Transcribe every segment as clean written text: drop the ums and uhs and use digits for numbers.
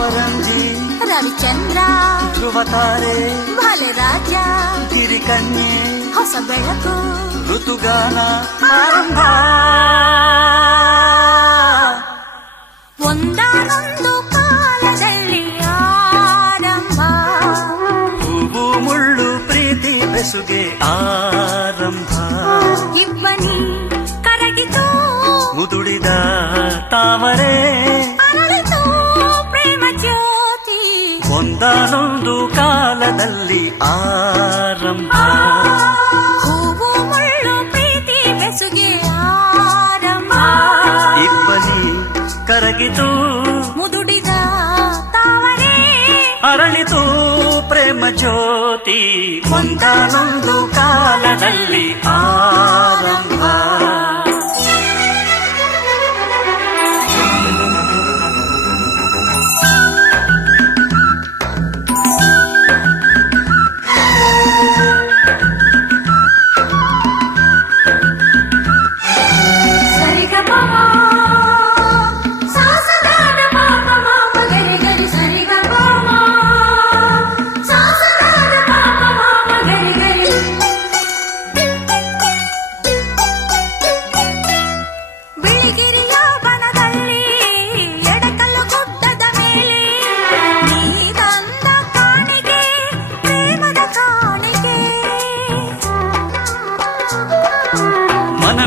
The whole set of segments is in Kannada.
ಅಪರಂಜಿ ರವಿಚಂದ್ರ ಧ್ರುವತಾರೆ ಭಲೆ ರಾಜ ಗಿರಿಕನ್ಯೆ ಹೊಸ ಬೆಳಕು ಋತುಗಾನ ಆರಂಭ ಒಂದಾನೊಂದು ಕಾಲದಲ್ಲಿ ಆರಂಭ ಹೂವು ಮುಳ್ಳು ಪ್ರೀತಿ ಬೆಸುಗೆ ಆರಂಭ ಇಬ್ಬನಿ ಕರಗಿತು ಮುದುಡಿದ ತಾವರೆ ಅರಳಿತು ಪ್ರೇಮ ಜ್ಯೋತಿ ಒಂದಾನೊಂದು ಕಾಲದಲ್ಲಿ ಆರಂಭ ಹೂವು ಮುಳ್ಳು ಪ್ರೀತಿ ಬೆಸುಗೆ ಆರಂಭ ಇಬ್ಬನಿ ಕರಗಿತು ಮುದುಡಿದ ತಾವರೆ ಅರಳಿತು ಪ್ರೇಮ ಜ್ಯೋತಿ ಒಂದಾನೊಂದು ಕಾಲದಲ್ಲಿ ಆರಂಭ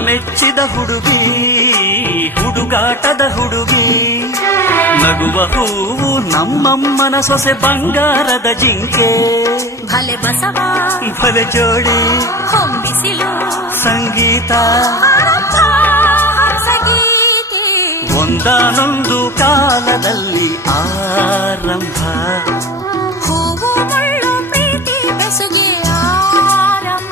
ಮೆಚ್ಚಿದ ಹುಡುಗಿ ಹುಡುಗಾಟದ ಹುಡುಗಿ ನಗುವ ಹೂವು ನಮ್ಮಮ್ಮನ ಸೊಸೆ ಬಂಗಾರದ ಜಿಂಕೆ ಭಲೆ ಬಸವ ಭಲೆ ಜೋಡಿ ಹೊಂಬಿಸಿಲು ಸಂಗೀತ ಸಂಗೀತೆ ಒಂದಾನೊಂದು ಕಾಲದಲ್ಲಿ ಆರಂಭ ಹೂವು ಮುಳ್ಳು ಪ್ರೀತಿ ಬೆಸುಗೆ ಆರಂಭ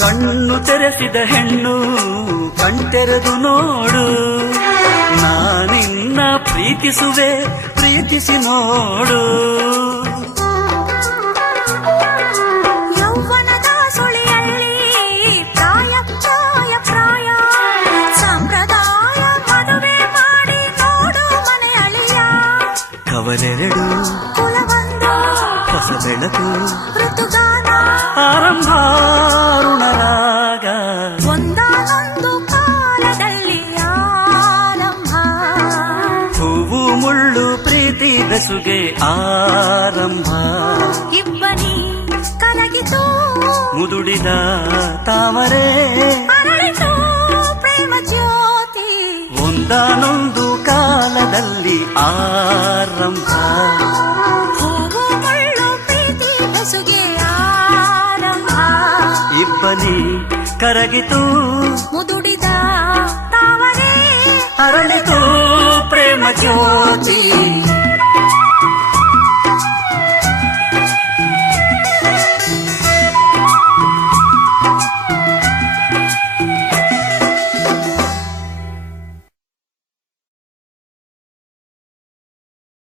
ಕಣ್ಣು ತೆರೆಸಿದ ಹೆಣ್ಣು ಕಣ್ತೆರೆದು ನೋಡು ನಾನಿನ್ನ ಪ್ರೀತಿಸುವೆ ಪ್ರೀತಿಸಿ ನೋಡು ಯೌವನದ ಸುಳಿಯಲ್ಲಿ ಪ್ರಾಯ ಪ್ರಾಯ ಪ್ರಾಯ ಸಂಪ್ರದಾಯ ಮದುವೆ ಮಾಡಿ ನೋಡು ಮನೆಯಳಿಯ ಕವಲೆರಡು ಕುಲವೊಂದು ಹೊಸ ಬೆಳಕು ಋತುಗಾನ ಆರಂಭ ಋಣರಾಗ ಒಂದಾನೊಂದು ಕಾಲದಲ್ಲಿ ಆರಂಭ ಹೂವು ಮುಳ್ಳು ಪ್ರೀತಿ ಬೆಸುಗೆ ಆರಂಭ ಇಬ್ಬನಿ ಕರಗಿತು ಮುದುಡಿದ ತಾವರೆ ಅರಳಿತು ಪ್ರೇಮ ಜ್ಯೋತಿ ಒಂದಾನೊಂದು ಕಾಲದಲ್ಲಿ ಆರಂಭ ಹೂವು ಮುಳ್ಳು ಪ್ರೀತಿ ಬೆಸುಗೆ ಆರಂಭ ಇಬ್ಬನಿ ಕರಗಿತು ಮುದುಡಿದ ತಾವರೆ ಅರಳಿತು ಪ್ರೇಮ ಜ್ಯೋತಿ